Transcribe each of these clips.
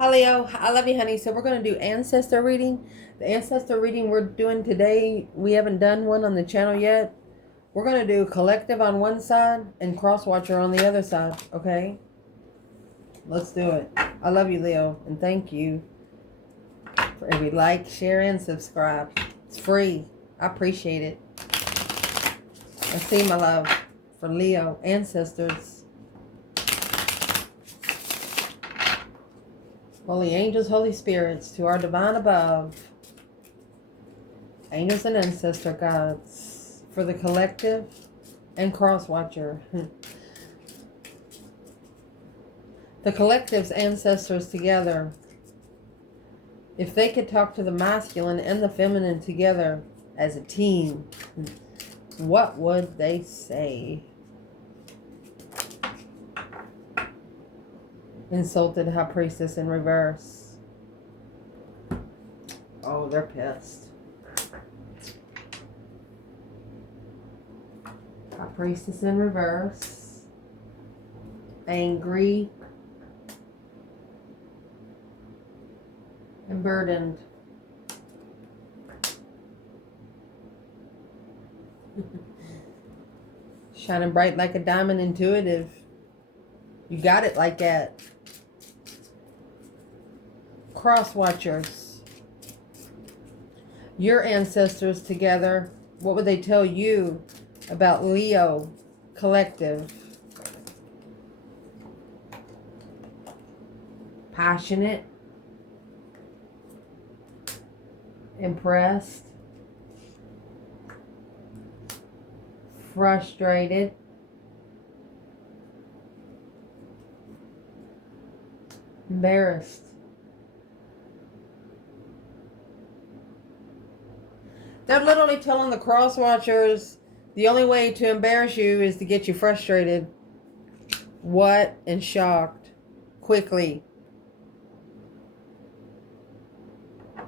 Hi Leo, I love you, honey. So we're going to do ancestor reading. The ancestor reading we're doing today, we haven't done one on the channel yet. We're going to do collective on one side and CrossWatcher on the other side, okay? Let's do it. I love you, Leo, and thank you for every like, share, and subscribe. It's free. I appreciate it. I see my love for Leo ancestors. Holy angels, Holy spirits, to our divine above, angels and ancestor gods, for the collective and CrossWatcher. The collective's ancestors together, if they could talk to the masculine and the feminine together as a team, what would they say? Insulted High Priestess in reverse. Oh, they're pissed. High Priestess in reverse. Angry. And burdened. Shining bright like a diamond, intuitive. You got it like that. CrossWatchers. Your ancestors together, what would they tell you about Leo collective? Passionate. Impressed. Frustrated. Embarrassed. They're literally telling the CrossWatchers the only way to embarrass you is to get you frustrated. What? And shocked. Quickly.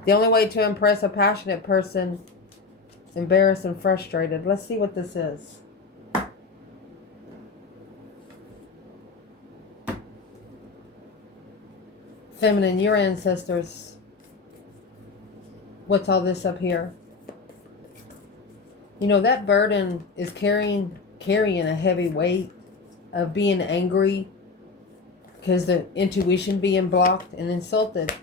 The only way to impress a passionate person is embarrassed and frustrated. Let's see what this is. Feminine, your ancestors. What's all this up here? You know, that burden is carrying a heavy weight of being angry because the intuition being blocked and insulted.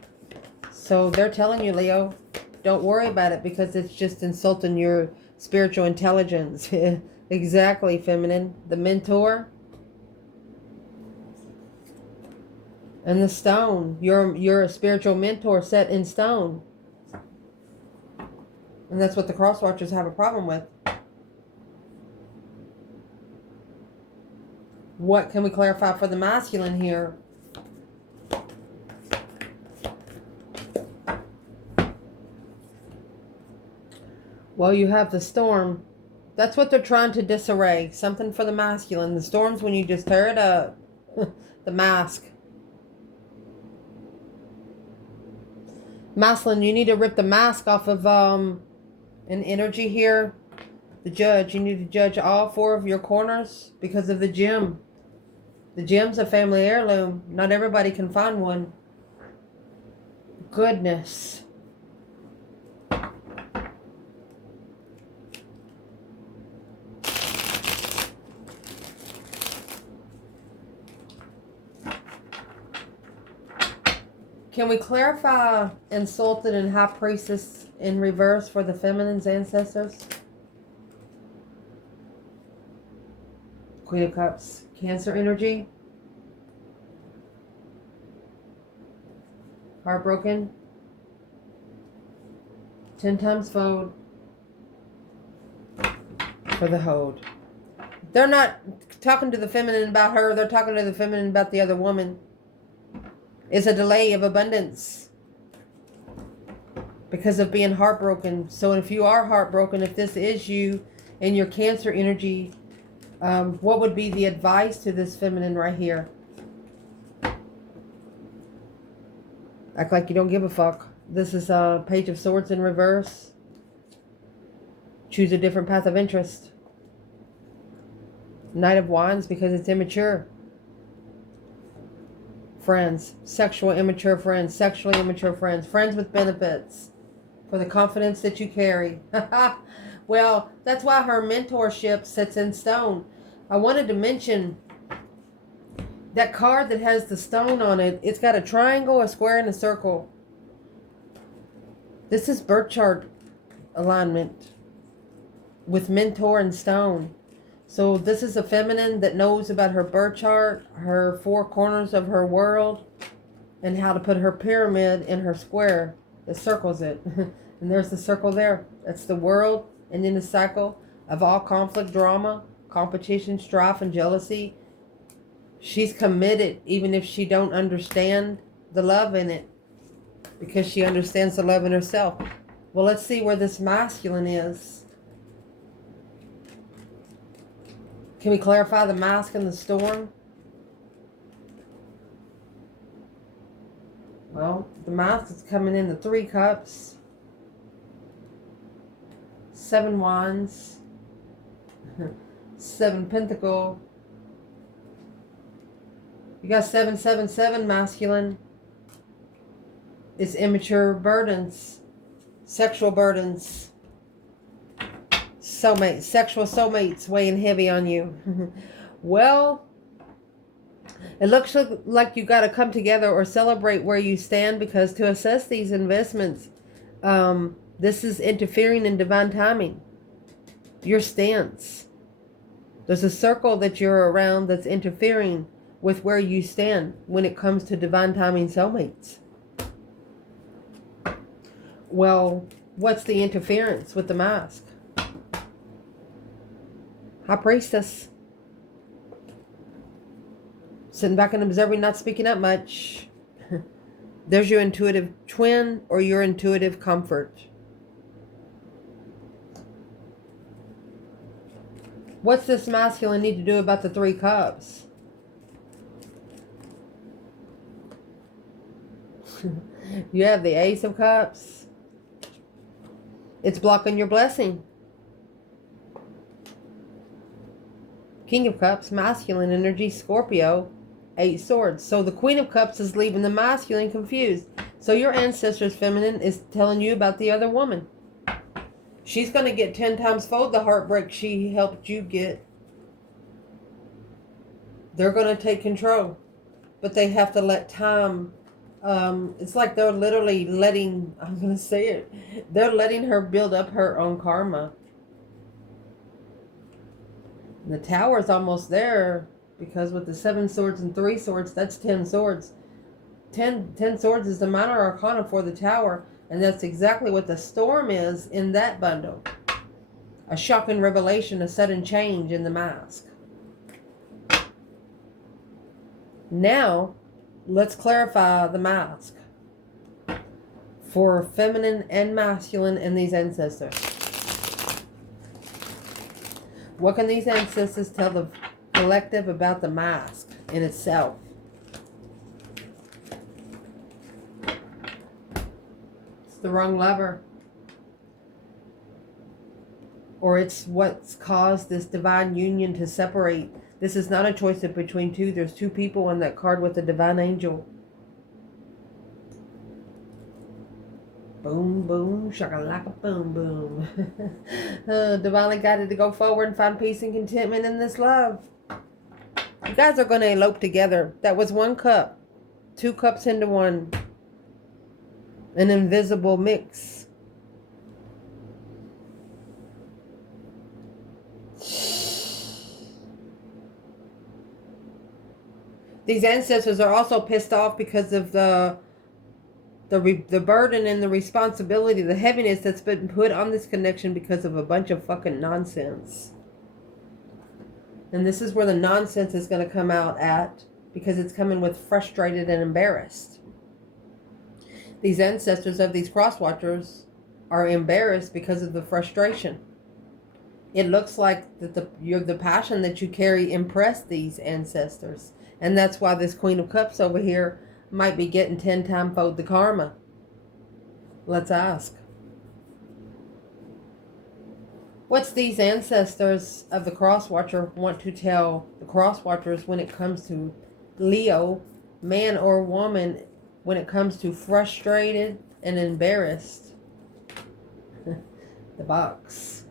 So they're telling you, Leo, don't worry about it because it's just insulting your spiritual intelligence. Exactly, feminine. The mentor and the stone. You're a spiritual mentor set in stone. And that's what the CrossWatchers have a problem with. What can we clarify for the masculine here? Well, you have the storm. That's what they're trying to disarray. Something for the masculine. The storm's when you just tear it up. The mask. Masculine, you need to rip the mask off of an energy here. The judge, you need to judge all four of your corners because of the gem. The gem's a family heirloom. Not everybody can find one. Goodness. Can we clarify insulted and high priestess in reverse for the feminine's ancestors? Queen of Cups, Cancer energy. Heartbroken. 10 times fold for the hold. They're not talking to the feminine about her. They're talking to the feminine about the other woman. It's a delay of abundance because of being heartbroken. So if you are heartbroken, if this is you and your Cancer energy, what would be the advice to this feminine right here? Act like you don't give a fuck. This is a Page of Swords in reverse. Choose a different path of interest. Knight of Wands because it's immature. Friends, sexually immature friends, friends with benefits for the confidence that you carry. Well, that's why her mentorship sits in stone. I wanted to mention that card that has the stone on it. It's got a triangle, a square, and a circle. This is birth chart alignment with mentor and stone. So this is a feminine that knows about her birth chart, her four corners of her world, and how to put her pyramid in her square that circles it. And there's the circle there. That's the world, and in the cycle of all conflict, drama, competition, strife, and jealousy. She's committed even if she don't understand the love in it, because she understands the love in herself. Well, let's see where this masculine is. Can we clarify the mask and the storm? Well, the mask is coming in the 3 cups, 7 wands, 7 pentacle. You got 777 masculine. It's immature burdens, sexual burdens. Soulmates, sexual soulmates weighing heavy on you. Well, it looks like you got to come together or celebrate where you stand, because to assess these investments, this is interfering in divine timing. Your stance. There's a circle that you're around that's interfering with where you stand when it comes to divine timing soulmates. Well, what's the interference with the mask? High Priestess. Sitting back and observing, not speaking up much. There's your intuitive twin or your intuitive comfort. What's this masculine need to do about the 3 cups? You have the Ace of Cups. It's blocking your blessing. King of Cups, masculine energy, Scorpio, 8 swords. So the Queen of Cups is leaving the masculine confused. So your ancestor's feminine is telling you about the other woman. She's going to get 10 times fold the heartbreak she helped you get. They're going to take control. But they have to let time. It's like they're literally letting, I'm going to say it, they're letting her build up her own karma. And the tower is almost there, because with the 7 swords and 3 swords, that's 10 swords. 10 swords is the minor arcana for the tower, and that's exactly what the storm is in that bundle. A shocking revelation, a sudden change in the mask. Now, let's clarify the mask for feminine and masculine in these ancestors. What can these ancestors tell the collective about the mask in itself? It's the wrong lover. Or it's what's caused this divine union to separate. This is not a choice of between two. There's 2 people on that card with the divine angel. Boom, boom, shakalaka, boom, boom. Divinely guided to go forward and find peace and contentment in this love. You guys are going to elope together. That was 1 cup. 2 cups into 1. An invisible mix. These ancestors are also pissed off because of the burden and the responsibility, the heaviness that's been put on this connection because of a bunch of fucking nonsense. And this is where the nonsense is going to come out at, because it's coming with frustrated and embarrassed. These ancestors of these CrossWatchers are embarrassed because of the frustration. It looks like that the passion that you carry impressed these ancestors. And that's why this Queen of Cups over here might be getting 10 times fold the karma. Let's ask. What's these ancestors of the CrossWatcher want to tell the CrossWatchers when it comes to Leo man or woman when it comes to frustrated and embarrassed. The box.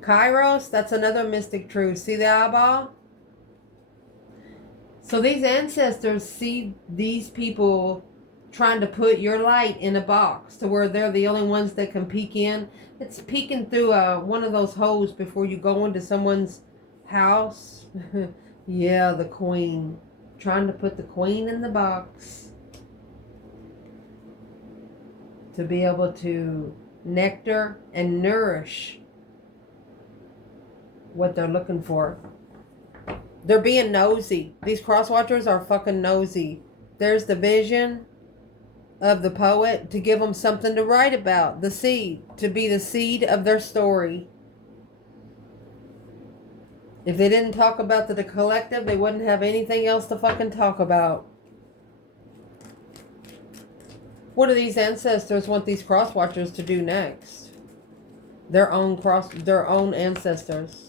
Kairos, that's another mystic truth. See the eyeball? So these ancestors see these people trying to put your light in a box to where they're the only ones that can peek in. It's peeking through one of those holes before you go into someone's house. Yeah, the queen. Trying to put the queen in the box to be able to nectar and nourish what they're looking for. They're being nosy. These CrossWatchers are fucking nosy. There's the vision of the poet to give them something to write about. The seed. To be the seed of their story. If they didn't talk about the collective, they wouldn't have anything else to fucking talk about. What do these ancestors want these CrossWatchers to do next? Their own ancestors.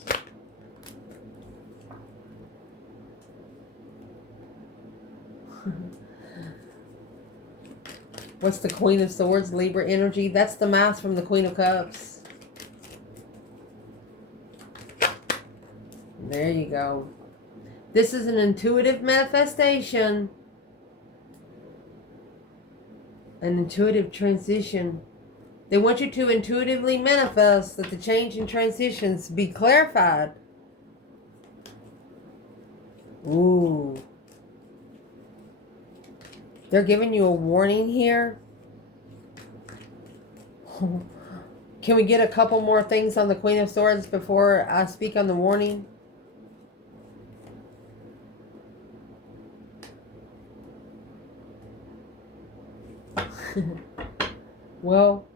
What's the Queen of Swords, Libra energy? That's the mask from the Queen of Cups. There you go. This is an intuitive manifestation. An intuitive transition. They want you to intuitively manifest that the change and transitions be clarified. Ooh. They're giving you a warning here. Can we get a couple more things on the Queen of Swords before I speak on the warning? Well,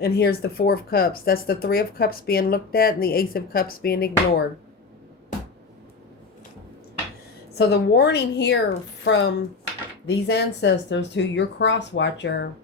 and here's the Four of Cups. That's the Three of Cups being looked at and the Ace of Cups being ignored. So the warning here from these ancestors to your CrossWatcher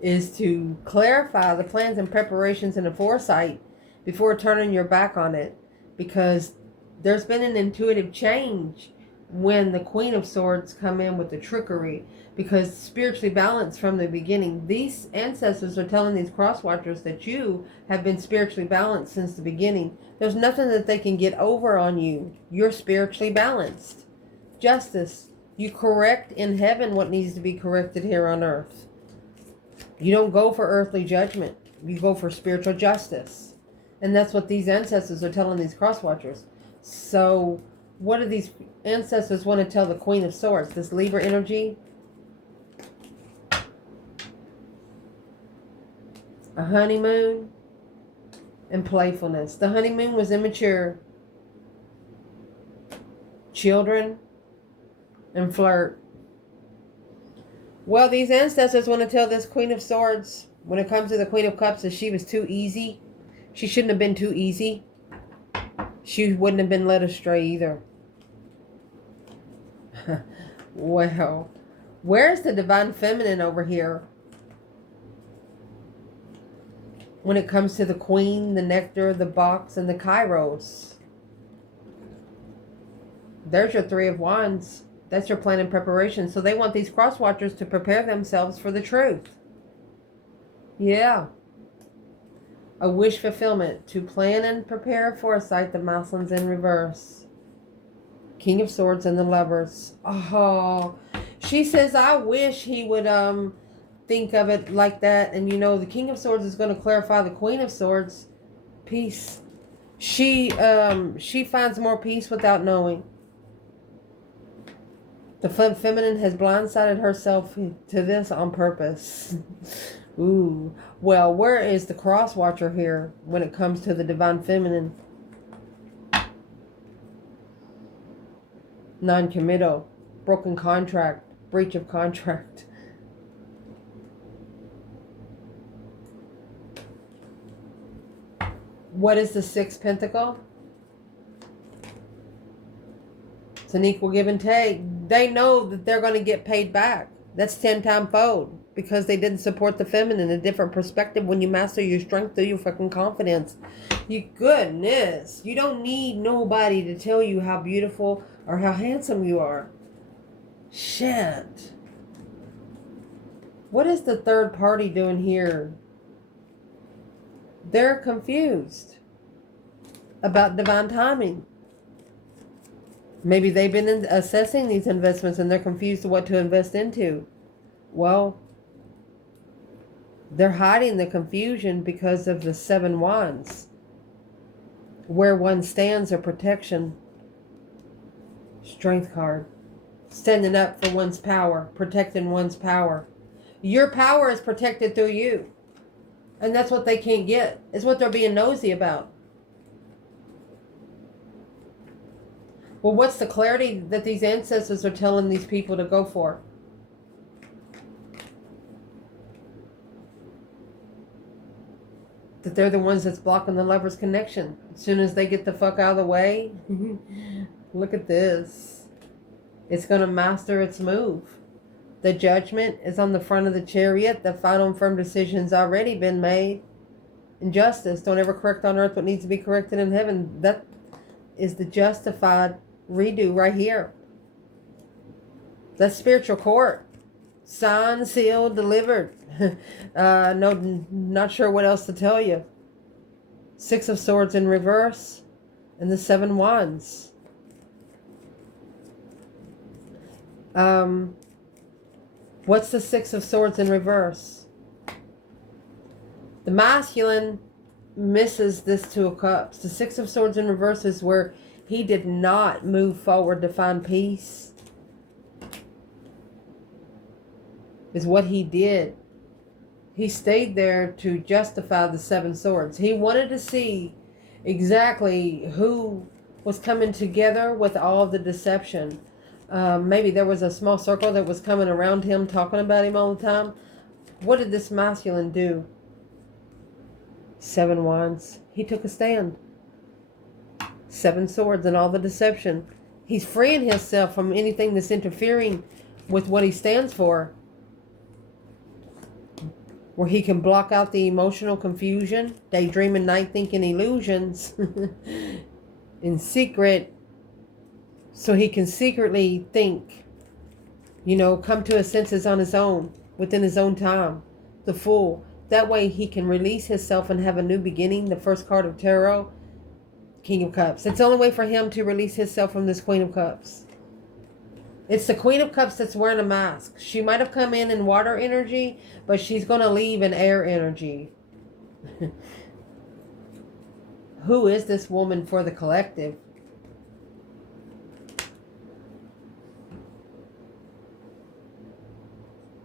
is to clarify the plans and preparations and the foresight before turning your back on it, because there's been an intuitive change when the Queen of Swords come in with the trickery, because spiritually balanced from the beginning. These ancestors are telling these CrossWatchers that you have been spiritually balanced since the beginning. There's nothing that they can get over on you. You're spiritually balanced. Justice. You correct in heaven what needs to be corrected here on earth. You don't go for earthly judgment. You go for spiritual justice. And that's what these ancestors are telling these CrossWatchers. So what do these ancestors want to tell the Queen of Swords? This Libra energy? A honeymoon and playfulness. The honeymoon was immature. Children and flirt. Well, these ancestors want to tell this Queen of Swords, when it comes to the Queen of Cups, that she was too easy. She shouldn't have been too easy. She wouldn't have been led astray either. Well, where's the Divine Feminine over here? When it comes to the Queen, the Nectar, the Box, and the Kairos. There's your Three of Wands. That's your plan and preparation. So they want these CrossWatchers to prepare themselves for the truth. Yeah. A wish fulfillment. To plan and prepare foresight. The Masculines in reverse. King of Swords and the Lovers. Oh. She says, I wish he would think of it like that. And you know, the King of Swords is going to clarify the Queen of Swords. Peace. She finds more peace without knowing. The feminine has blindsided herself to this on purpose. Ooh. Well, where is the CrossWatcher here when it comes to the Divine Feminine? Non-committal. Broken contract. Breach of contract. What is the Sixth Pentacle? It's an equal give and take. They know that they're going to get paid back. That's 10-time fold. because they didn't support the feminine, a different perspective when you master your strength through your fucking confidence. You goodness, you don't need nobody to tell you how beautiful or how handsome you are. Shit. What is the third party doing here? They're confused about divine timing. Maybe they've been assessing these investments and they're confused what to invest into. Well, they're hiding the confusion because of the 7 wands. Where one stands or protection. Strength card. Standing up for one's power. Protecting one's power. Your power is protected through you. And that's what they can't get. It's what they're being nosy about. Well, what's the clarity that these ancestors are telling these people to go for? That they're the ones that's blocking the lover's connection. As soon as they get the fuck out of the way, look at this. It's going to master its move. The judgment is on the front of the chariot. The final and firm decision's already been made. And justice, don't ever correct on earth what needs to be corrected in heaven. That is the justified redo right here. That's spiritual court. Signed, sealed, delivered. No, not sure what else to tell you. 6 of Swords in reverse. And the 7 wands. What's the 6 of Swords in reverse? The masculine misses this 2 of Cups. The 6 of Swords in reverse is where he did not move forward to find peace. Is what he did. He stayed there to justify the 7 swords. He wanted to see exactly who was coming together with all of the deception. Maybe there was a small circle that was coming around him, talking about him all the time. What did this masculine do? 7 wands. He took a stand. 7 swords and all the deception. He's freeing himself from anything that's interfering with what he stands for. Where he can block out the emotional confusion, daydreaming, night thinking illusions in secret, so he can secretly think, come to his senses on his own, within his own time, the Fool. That way he can release himself and have a new beginning. The first card of tarot, King of Cups. It's the only way for him to release himself from this Queen of Cups. It's the Queen of Cups that's wearing a mask. She might have come in water energy, but she's going to leave in air energy. Who is this woman for the collective?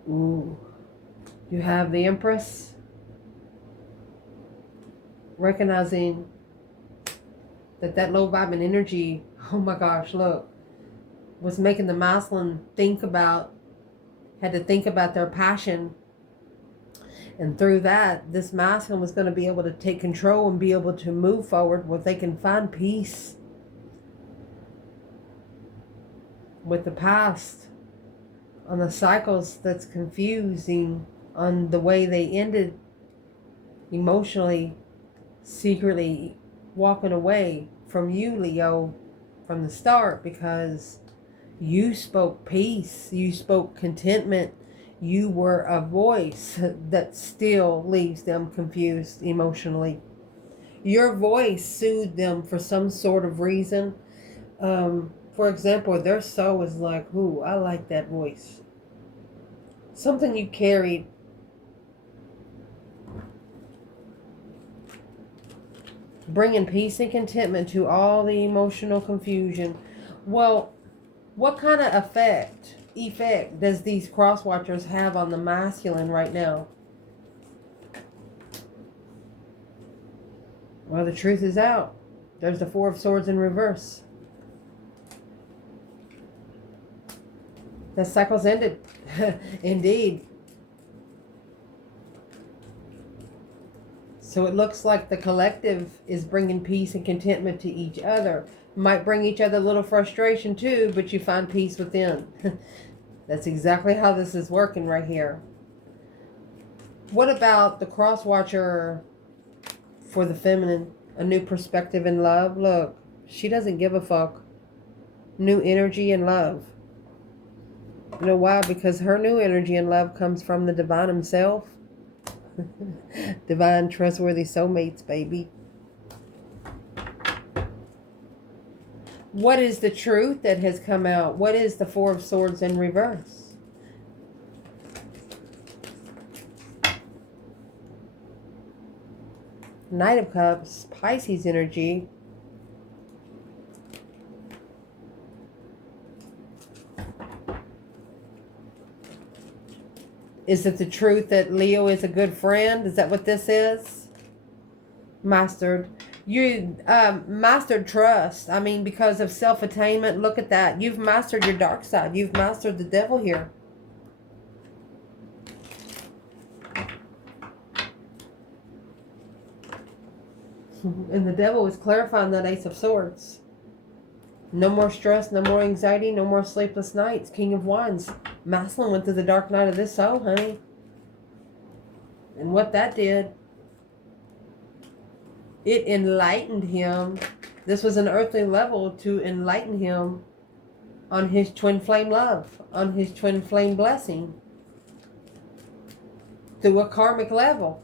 Ooh. You have the Empress. Recognizing that low vibing energy, oh my gosh, look, was making the masculine had to think about their passion. And through that, this masculine was going to be able to take control and be able to move forward where they can find peace with the past, on the cycles that's confusing, on the way they ended emotionally, secretly walking away from you, Leo, from the start, because you spoke peace, you spoke contentment, you were a voice that still leaves them confused emotionally. Your voice soothed them for some sort of reason. For example, their soul was like, ooh, I like that voice. Something you carried. Bringing peace and contentment to all the emotional confusion. Well, what kind of effect does these CrossWatchers have on the masculine right now? Well, the truth is out. There's the 4 of Swords in reverse. The cycle's ended. Indeed. So it looks like the collective is bringing peace and contentment to each other. Might bring each other a little frustration too, but you find peace within. That's exactly how this is working right here. What about the CrossWatcher for the feminine? A new perspective in love. Look, she doesn't give a fuck. New energy and love. You know why? Because her new energy and love comes from the divine himself. Divine, trustworthy soulmates, baby. What is the truth that has come out? What is the Four of Swords in reverse? Knight of Cups, Pisces energy. Is it the truth that Leo is a good friend? Is that what this is? Mastered. You mastered trust. I mean, because of self-attainment. Look at that. You've mastered your dark side. You've mastered the devil here. And the devil is clarifying that Ace of Swords. No more stress, no more anxiety, no more sleepless nights. King of Wands. Maslin went through the dark night of this soul, honey. And what that did, it enlightened him. This was an earthly level to enlighten him on his twin flame love, on his twin flame blessing. Through a karmic level,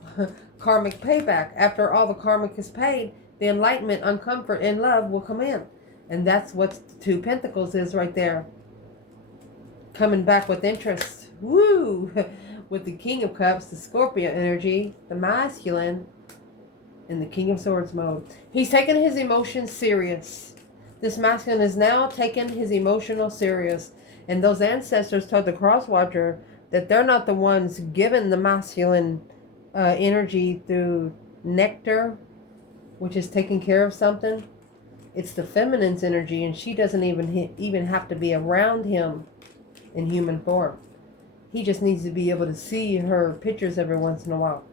karmic payback. After all the karmic is paid, the enlightenment on comfort and love will come in. And that's what the Two Pentacles is right there. Coming back with interest. Woo! With the King of Cups, the Scorpio energy, the masculine, and the King of Swords mode. He's taking his emotions serious. This masculine is now taking his emotional serious. And those ancestors told the CrossWatcher that they're not the ones giving the masculine energy through nectar, which is taking care of something. It's the feminine's energy, and she doesn't even have to be around him in human form. He just needs to be able to see her pictures every once in a while.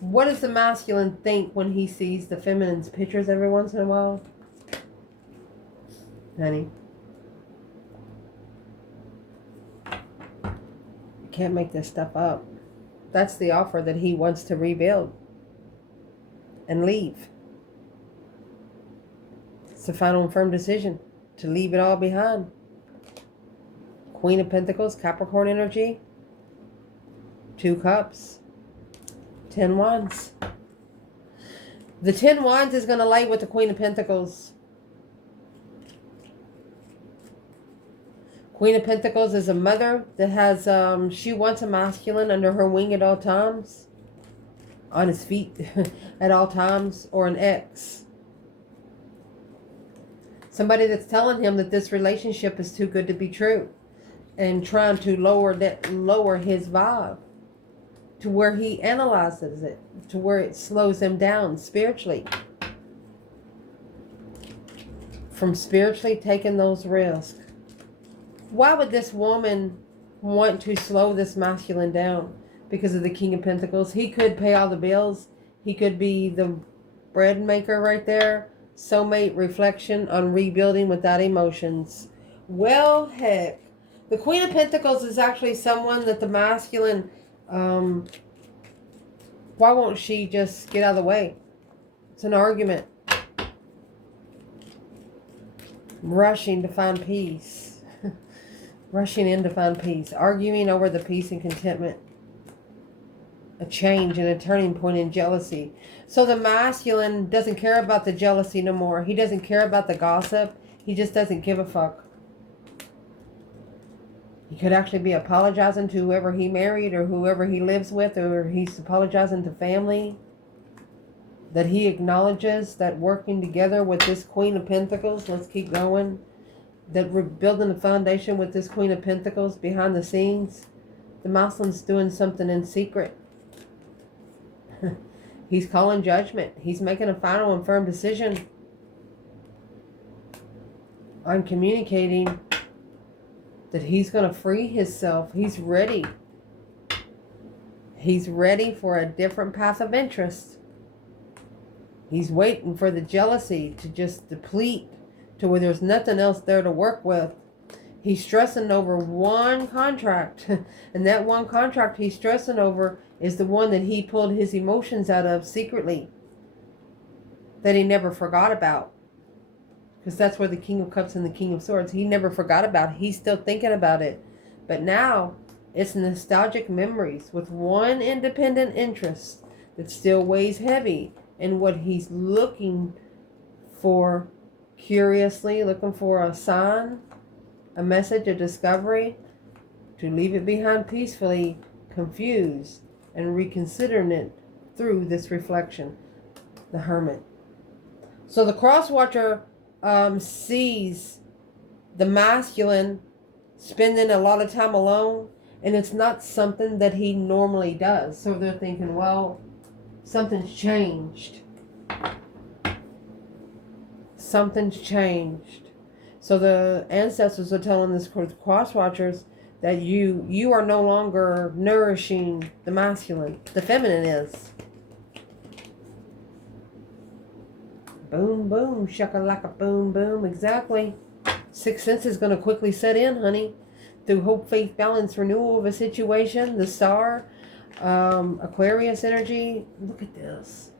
What does the masculine think when he sees the feminine's pictures every once in a while? Honey, you can't make this stuff up. That's the offer that he wants to rebuild and leave. It's a final and firm decision to leave it all behind. Queen of Pentacles, Capricorn energy, 2 Cups, 10 Wands. The 10 Wands is going to lay with the Queen of Pentacles. Queen of Pentacles is a mother that has, she wants a masculine under her wing at all times. On his feet at all times, or an ex. Somebody that's telling him that this relationship is too good to be true. And trying to lower his vibe to where he analyzes it, to where it slows him down spiritually. From spiritually taking those risks. Why would this woman want to slow this masculine down? Because of the King of Pentacles. He could pay all the bills. He could be the bread maker right there. Soulmate reflection on rebuilding without emotions. Well, heck. The Queen of Pentacles is actually someone that the masculine, why won't she just get out of the way? It's an argument. Rushing to find peace. Rushing in to find peace. Arguing over the peace and contentment. A change and a turning point in jealousy. So the masculine doesn't care about the jealousy no more. He doesn't care about the gossip. He just doesn't give a fuck. He could actually be apologizing to whoever he married or whoever he lives with, or he's apologizing to family. That he acknowledges that working together with this Queen of Pentacles, let's keep going, that we're building a foundation with this Queen of Pentacles behind the scenes. The masculine's doing something in secret. He's calling judgment. He's making a final and firm decision on communicating that he's going to free himself. He's ready. He's ready for a different path of interest. He's waiting for the jealousy to just deplete to where there's nothing else there to work with. He's stressing over one contract. And that one contract he's stressing over is the one that he pulled his emotions out of secretly, that he never forgot about. Because that's where the King of Cups and the King of Swords, he never forgot about it. He's still thinking about it. But now it's nostalgic memories with one independent interest that still weighs heavy in what he's looking for, curiously looking for a sign, a message, a discovery, to leave it behind peacefully, confused, and reconsidering it through this reflection. The Hermit. So the CrossWatcher sees the masculine spending a lot of time alone, and it's not something that he normally does. So they're thinking, well, something's changed. Something's changed. So the ancestors are telling this CrossWatchers that you are no longer nourishing the masculine. The feminine is. Boom, boom, shakalaka, boom, boom. Exactly. Sixth sense is going to quickly set in, honey. Through hope, faith, balance, renewal of a situation. The star, Aquarius energy. Look at this.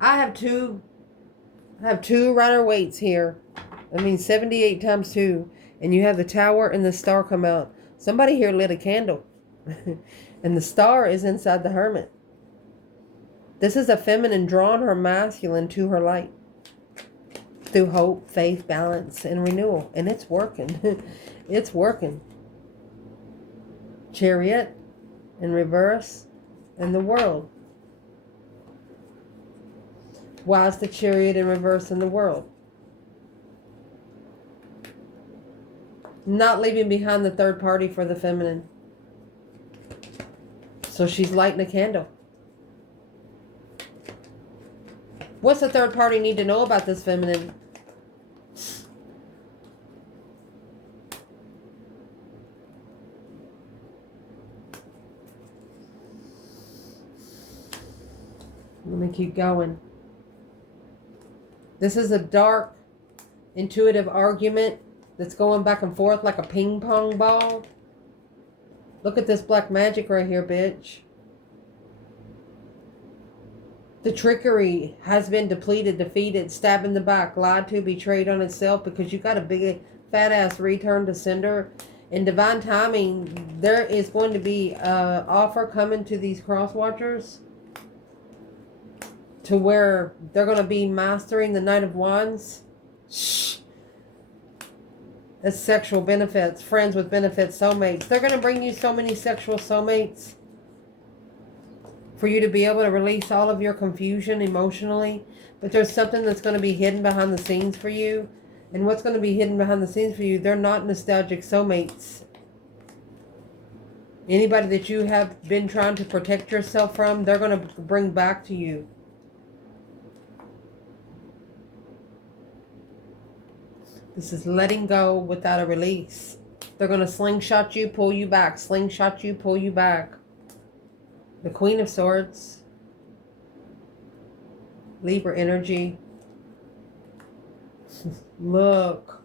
I have two Rider Waits here. I mean, 78 times 2. And you have the Tower and the star come out. Somebody here lit a candle. And the star is inside the Hermit. This is a feminine drawing her masculine to her light. Through hope, faith, balance, and renewal. And it's working. It's working. Chariot in reverse. And the World. Why is the Chariot in reverse in the World? Not leaving behind the third party for the feminine. So she's lighting a candle. What's the third party need to know about this feminine? Let me keep going. This is a dark, intuitive argument that's going back and forth like a ping pong ball. Look at this black magic right here, bitch. The trickery has been depleted, defeated, stabbed in the back, lied to, betrayed on itself, because you got a big fat ass return to sender. In divine timing, there is going to be an offer coming to these CrossWatchers to where they're going to be mastering the Knight of Wands. Shh. That's sexual benefits, friends with benefits, soulmates. They're going to bring you so many sexual soulmates for you to be able to release all of your confusion emotionally. But there's something that's going to be hidden behind the scenes for you. And what's going to be hidden behind the scenes for you, they're not nostalgic soulmates. Anybody that you have been trying to protect yourself from, they're going to bring back to you. This is letting go without a release. They're going to slingshot you, pull you back. Slingshot you, pull you back. The Queen of Swords. Libra energy. Look.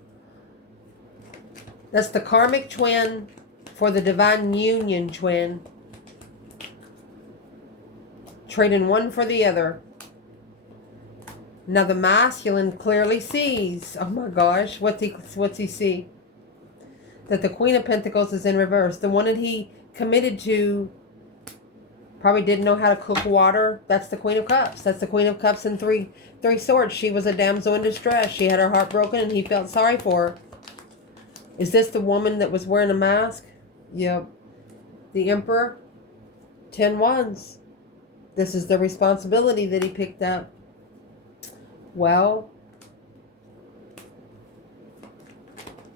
That's the karmic twin for the divine union twin. Trading one for the other. Now the masculine clearly sees, oh my gosh, what's he see? That the Queen of Pentacles is in reverse. The one that he committed to probably didn't know how to cook water. That's the Queen of Cups. That's the Queen of Cups and three swords. She was a damsel in distress. She had her heart broken and he felt sorry for her. Is this the woman that was wearing a mask? Yep. The Emperor. 10 Wands. This is the responsibility that he picked up. Well,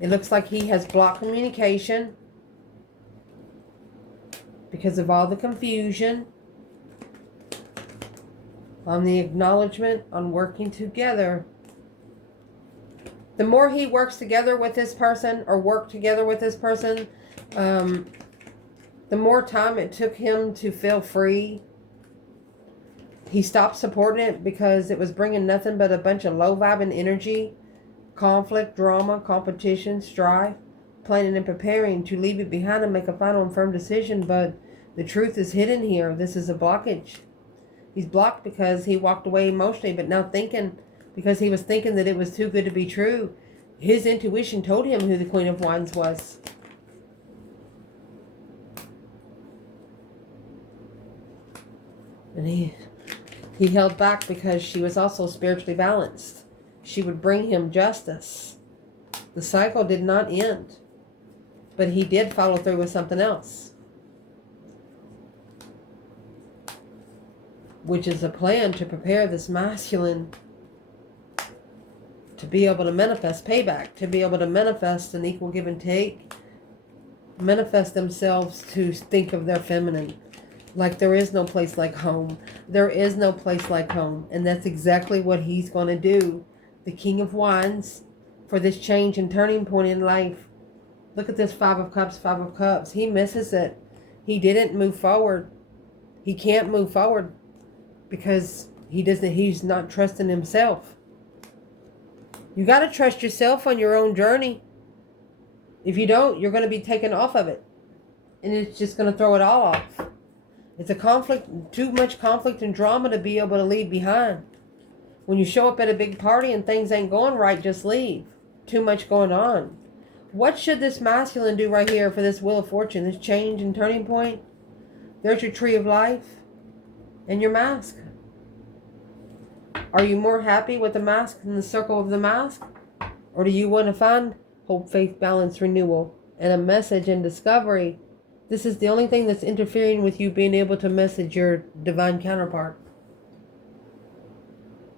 it looks like he has blocked communication because of all the confusion. On the acknowledgement, on working together. The more he works together with this person, or work together with this person, the more time it took him to feel free. He stopped supporting it because it was bringing nothing but a bunch of low vibing energy, conflict, drama, competition, strife, planning and preparing to leave it behind and make a final and firm decision. But The truth is hidden here. This is a blockage. He's blocked because he walked away emotionally, but now thinking, because he was thinking that it was too good to be true. His intuition told him who the Queen of Wands was. And he held back because she was also spiritually balanced. She would bring him justice. The cycle did not end, but he did follow through with something else, which is a plan to prepare this masculine to be able to manifest payback, to be able to manifest an equal give and take, manifest themselves to think of their feminine. Like there is no place like home. There is no place like home. And that's exactly what he's going to do. The King of Wands, for this change and turning point in life. Look at this 5 of Cups, 5 of Cups. He misses it. He didn't move forward. He can't move forward because he's not trusting himself. You got to trust yourself on your own journey. If you don't, you're going to be taken off of it. And it's just going to throw it all off. It's a conflict, too much conflict and drama to be able to leave behind. When you show up at a big party and things ain't going right, just leave. Too much going on. What should this masculine do right here for this Wheel of Fortune, this change and turning point? There's your Tree of Life and your mask. Are you more happy with the mask than the circle of the mask? Or do you want to find hope, faith, balance, renewal, and a message and discovery? This is the only thing that's interfering with you being able to message your divine counterpart.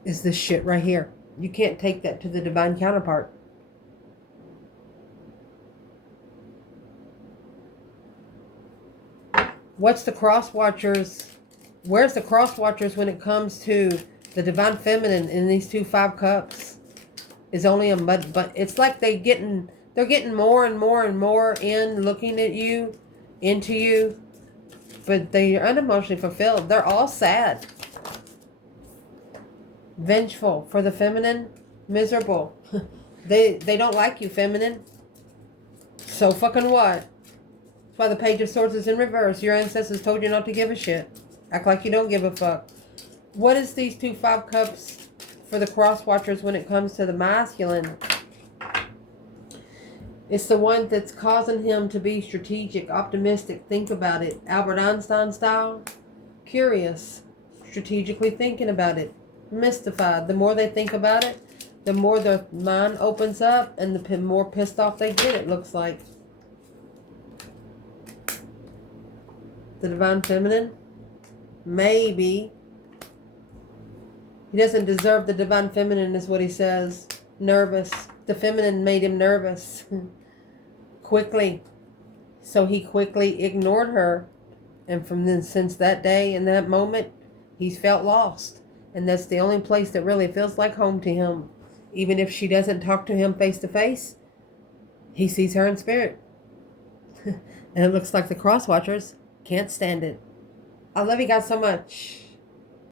Is this shit right here. You can't take that to the divine counterpart. What's the CrossWatchers? Where's the CrossWatchers when it comes to the divine feminine in these 2 5 Cups? Is only a mud, but it's like they're getting more and more and more in looking at you, into you, but they are unemotionally fulfilled. They're all sad. Vengeful for the feminine, miserable. They don't like you, feminine. So fucking what? That's why the Page of Swords is in reverse. Your ancestors told you not to give a shit. Act like you don't give a fuck. What is these 2 5 Cups for the CrossWatchers when it comes to the masculine? It's the one that's causing him to be strategic, optimistic, think about it, Albert Einstein style, curious, strategically thinking about it, mystified. The more they think about it, the more their mind opens up and the more pissed off they get, it looks like. The divine feminine, maybe. He doesn't deserve the divine feminine is what he says. Nervous. The feminine made him nervous. Quickly. So he quickly ignored her. And from then, since that day and that moment, he's felt lost. And that's the only place that really feels like home to him. Even if she doesn't talk to him face to face, he sees her in spirit. And it looks like the CrossWatchers can't stand it. I love you guys so much.